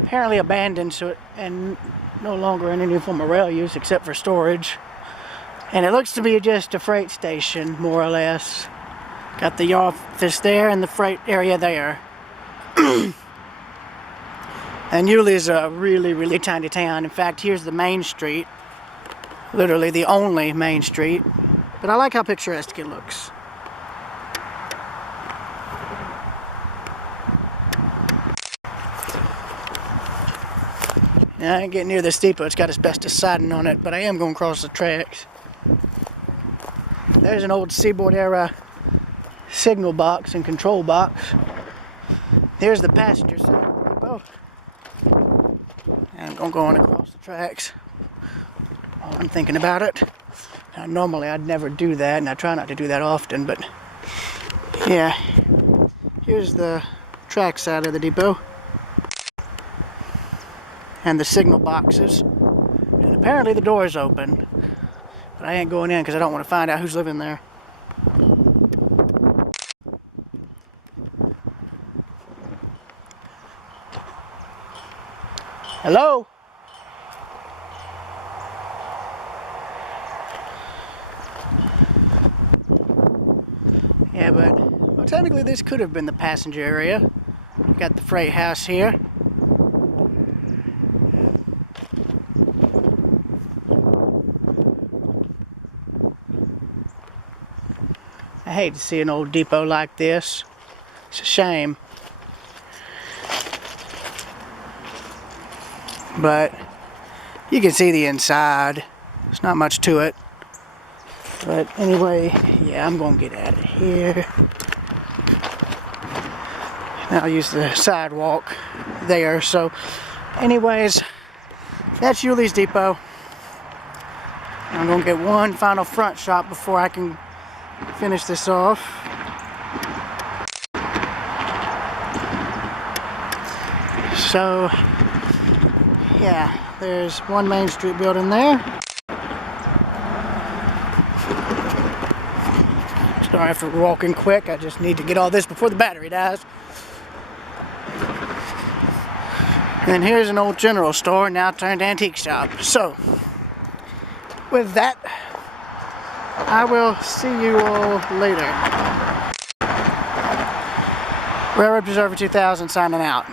apparently abandoned and no longer in any form of rail use except for storage. And it looks to be just a freight station, more or less. Got the office there and the freight area there. And Yulee is a really, really tiny town. In fact, here's the main street. Literally the only main street. But I like how picturesque it looks. Now, I ain't getting near this depot. It's got asbestos siding on it, but I am going to cross the tracks. There's an old Seaboard era signal box and control box. Here's the passenger side of the depot. And I'm going across the tracks. while I'm thinking about it. Now, normally I'd never do that, and I try not to do that often, but yeah. Here's the track side of the depot. And the signal boxes. And apparently the door is open. But I ain't going in because I don't want to find out who's living there. Hello? Yeah, but well, technically this could have been the passenger area. You got the freight house here. I hate to see an old depot like this. It's a shame. But you can see the inside. There's not much to it. But anyway, yeah, I'm gonna get out of here. And I'll use the sidewalk there. So anyways, that's Yuli's Depot. I'm gonna get one final front shot before I can finish this off. So yeah, there's one Main Street building there. Sorry for walking quick, I just need to get all this before the battery dies. And here's an old general store, now turned antique shop. So, with that, I will see you all later. Railroad Preserver 2000 signing out.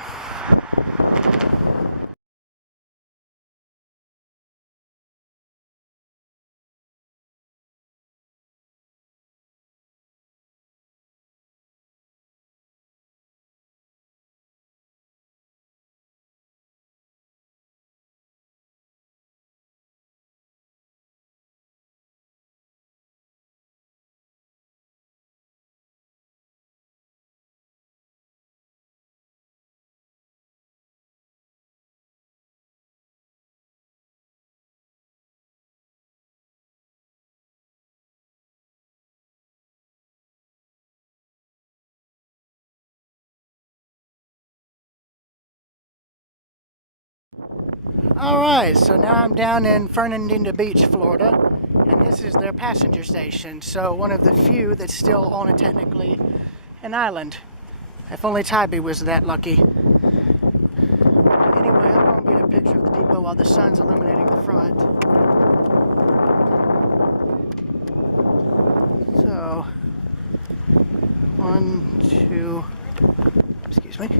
Alright, so now I'm down in Fernandina Beach, Florida, and this is their passenger station, so one of the few that's still on a technically an island. If only Tybee was that lucky. Anyway, I'm going to get a picture of the depot while the sun's illuminating the front. So, 1, 2, excuse me.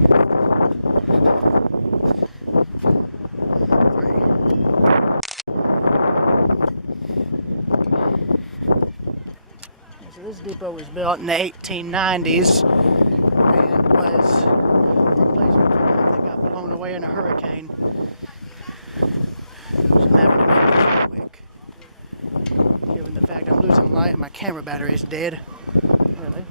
This depot was built in the 1890s and was a replacement for one that got blown away in a hurricane. So I'm having to go quick. Given the fact I'm losing light and my camera battery is dead. Really?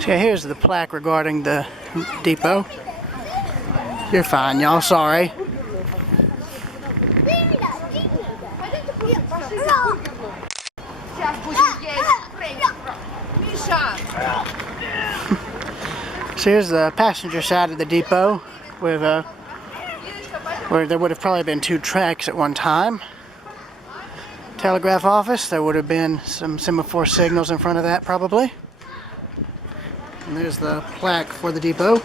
So here's the plaque regarding the depot. You're fine, y'all. Sorry. So here's the passenger side of the depot with where there would have probably been 2 tracks at one time. Telegraph office, there would have been some semaphore signals in front of that probably. And there's the plaque for the depot,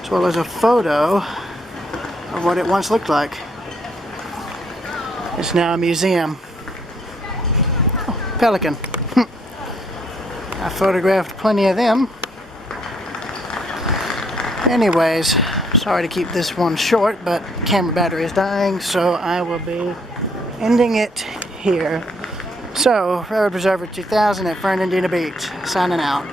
as well as a photo of what it once looked like. It's now a museum. Oh, pelican. I photographed plenty of them. Anyways, sorry to keep this one short, but camera battery is dying, so I will be ending it here. So, Railroad Preserver 2000 at Fernandina Beach, signing out.